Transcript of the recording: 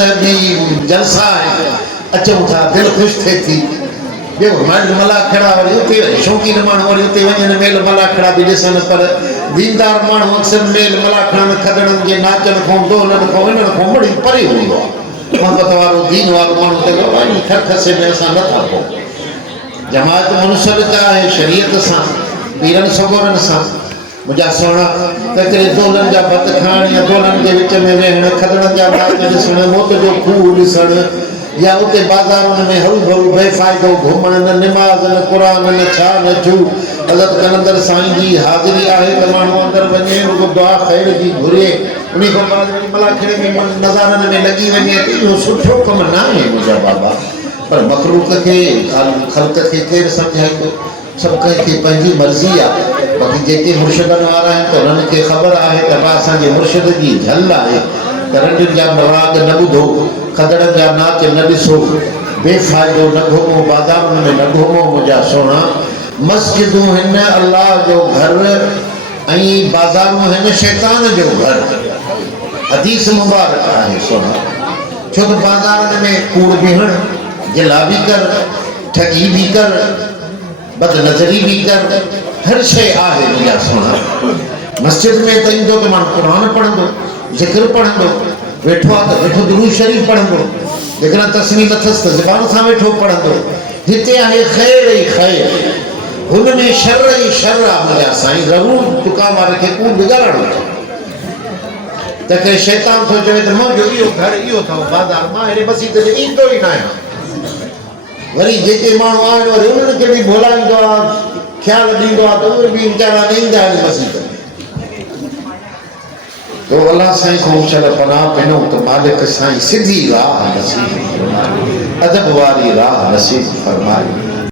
मजहबी जलसा है अचूं था दिल ख़ुशि थिए थी ॿियो मेल मलाखड़ा वरी उते शौक़ीन माण्हू वरी उते वञनि मेल मलाखड़ा बि ॾिसनि पर दीनदार माण्हू अक्सर मेल मलाखड़नि खदड़नि जे नाचनि खां दोलनि खां इन्हनि खां मड़ी परे हूंदो आहे मोहबत वारो दीन वारो माण्हू त वञी खरखसे में असां नथा पऊं जमात मुनसलिक आहे शरीयत सां पीरनि सगोरनि सां मुंहिंजा सुहिणा त हिकिड़े दोलनि जा भत खाइण या दोलनि जे विच में वेहण खदड़नि जा नाच ॾिसण मौत जो खूह ॾिसण या उते बाज़ारुनि में हरू भरू बेफ़ाइदो घुमण न निमाज़ न क़ुरान न छा न छू हज़रत कलंदर साईं जी हाज़िरी आहे त माण्हू अंदरि वञे रुॻो दुआ ख़ैर जी घुरे उन खां बाद वरी मलाखड़े में नज़ारनि में लॻी वञे त इहो सुठो कमु न आहे मुंहिंजा बाबा पर मखलूक खे ख़ल्क़ खे केरु सम्झाईंदो सभु कंहिंखे पंहिंजी मर्ज़ी आहे बाक़ी जेके मुर्शिदनि वारा आहिनि त उन्हनि खे ख़बर आहे त असांजे मुर्शिद जी झल आहे त रंडियुनि जा राग न ॿुधो खदड़नि जा नाच न ॾिसो बेफ़ाइदो न घुमो बाज़ारुनि में न घुमो मुंहिंजा सुहिणा मस्जिदूं हिन अलाह जो घर ऐं बाज़ारूं हिन शैतान जो घर हदीस मुबारक आहे सुहिणा छो त बाज़ारनि में कूड़ बीहण गिला बि कर ठगी बि कर बदनज़री बि कर हर शइ आहे मुंहिंजा सुहिणा मस्जिद में त ईंदो त माण्हू क़ुरान पढ़ंदो ज़िक्र पढ़ंदो वेठो आहे त वेठो दुरूद शरीफ़ पढ़ंदो जेकॾहिं तस्मीम अथसि त ज़बान सां वेठो पढ़ंदो हिते आहे ख़ैर ई ख़ैर हुन में शर ई शर आहे मुंहिंजा साईं ज़रूरु दुकान वारे खे कूड़ बिगाड़ो त के शैतान थो चवे त मुंहिंजो इहो घर इहो अथव बाज़ार मां हेॾे मस्जिद ते ईंदो ई न आहियां वरी जेके माण्हू आहिनि वरी उन्हनि खे बि भोलाईंदो आहे ख़्यालु ॾींदो आहे त उहे बि वीचारा न ईंदा आहिनि मस्जिद में तो अल्लाह साईं खां चल पनाह पिनो त मालिक साईं सिधी राह नसीब अदब वारी राह नसीब फरमाए